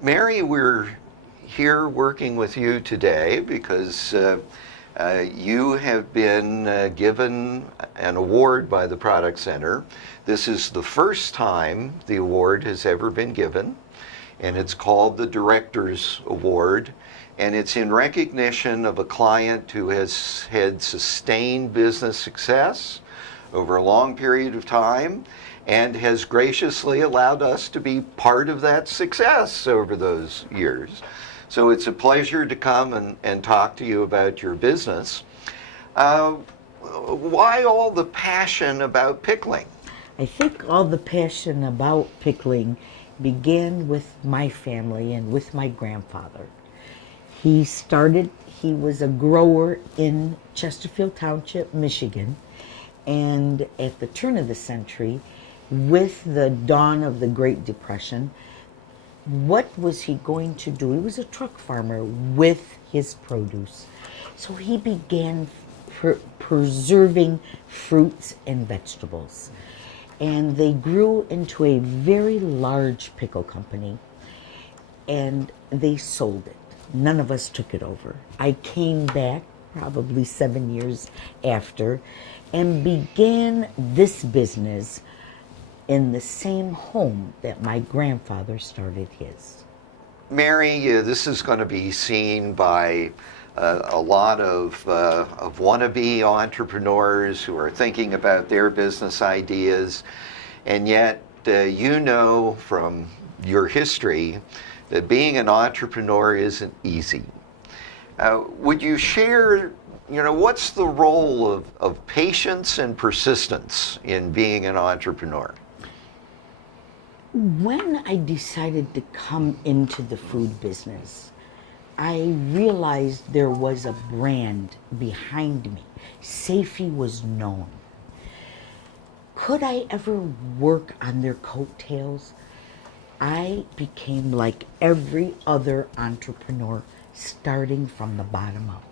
Mary, we're here working with you today because you have been given an award by the Product Center. This is the first time the award has ever been given, and it's called the Director's Award. And it's in recognition of a client who has had sustained business success over a long period of time and has graciously allowed us to be part of that success over those years. So it's a pleasure to come and talk to you about your business. Why all the passion about pickling? I think all the passion about pickling began with my family and with my grandfather. He was a grower in Chesterfield Township, Michigan, and at the turn of the century, with the dawn of the Great Depression, what was he going to do? He was a truck farmer with his produce. So he began preserving fruits and vegetables. And they grew into a very large pickle company, and they sold it. None of us took it over. I came back probably 7 years after and began this business in the same home that my grandfather started his. Mary, this is going to be seen by a lot of wannabe entrepreneurs who are thinking about their business ideas, and yet you know from your history that being an entrepreneur isn't easy. Would you share, what's the role of patience and persistence in being an entrepreneur? When I decided to come into the food business, I realized there was a brand behind me. Safety was known. Could I ever work on their coattails? I became like every other entrepreneur, starting from the bottom up.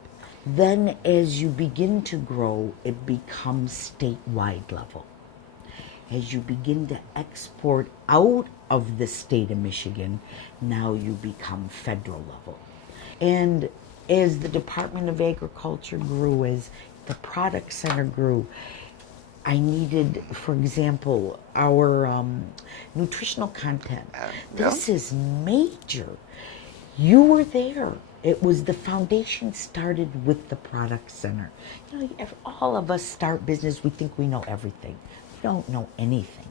Then as you begin to grow, it becomes statewide level. As you begin to export out of the state of Michigan, now you become federal level. And as the Department of Agriculture grew, as the Product Center grew, I needed, for example, our nutritional content. This is major. You were there. It was the foundation started with the Product Center. If all of us start business, we think we know everything. We don't know anything.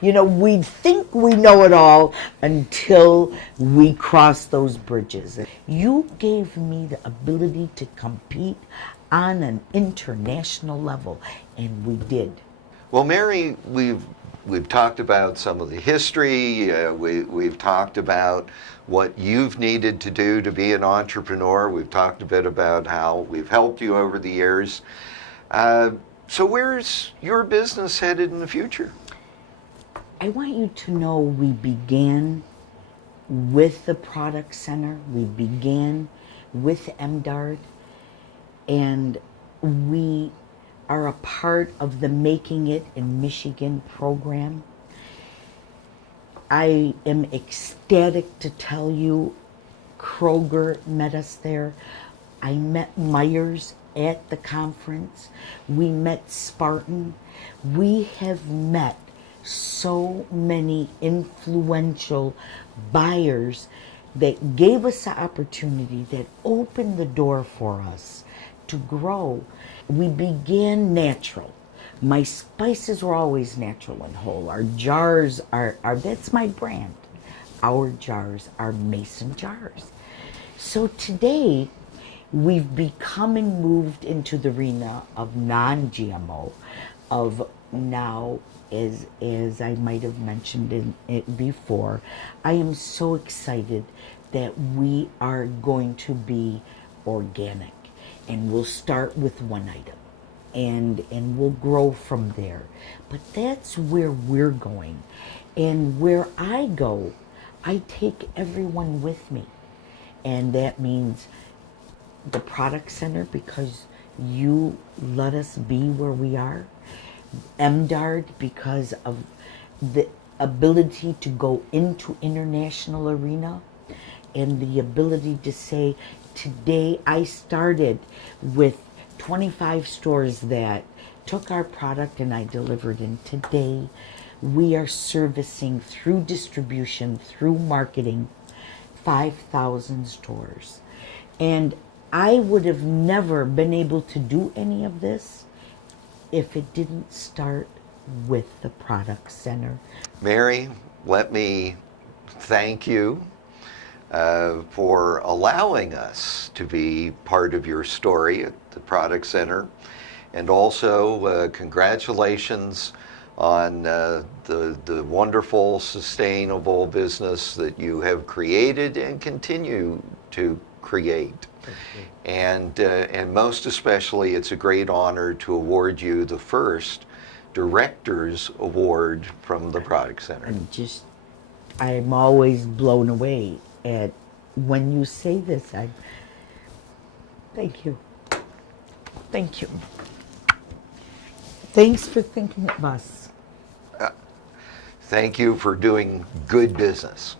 We think we know it all until we cross those bridges. You gave me the ability to compete on an international level, and we did. Well, Mary, we've talked about some of the history. We've talked about what you've needed to do to be an entrepreneur. We've talked a bit about how we've helped you over the years. So where's your business headed in the future? I want you to know we began with the Product Center. We began with MDARD, and we are a part of the Making It in Michigan program. I am ecstatic to tell you Kroger met us there. I met Myers at the conference. We met Spartan. We have met so many influential buyers that gave us the opportunity, that opened the door for us to grow. We began natural. My spices were always natural and whole. Our jars are that's my brand. Our jars are Mason jars. So today, we've become and moved into the arena of non-GMO, of now, as I might have mentioned it before, I am so excited that we are going to be organic, and we'll start with one item, and we'll grow from there. But that's where we're going, and where I go, I take everyone with me, and that means the Product Center, because you let us be where we are. MDARD, because of the ability to go into international arena. and the ability to say, today I started with 25 stores that took our product and I delivered, and today we are servicing through distribution, through marketing, 5,000 stores. And I would have never been able to do any of this if it didn't start with the product center. Mary, let me thank you for allowing us to be part of your story at the Product Center. And also, congratulations on the wonderful, sustainable business that you have created and continue to create. And most especially, it's a great honor to award you the first Director's Award from the Product Center. I'm always blown away at when you say this. Thank you. Thank you. Thanks for thinking of us. Thank you for doing good business.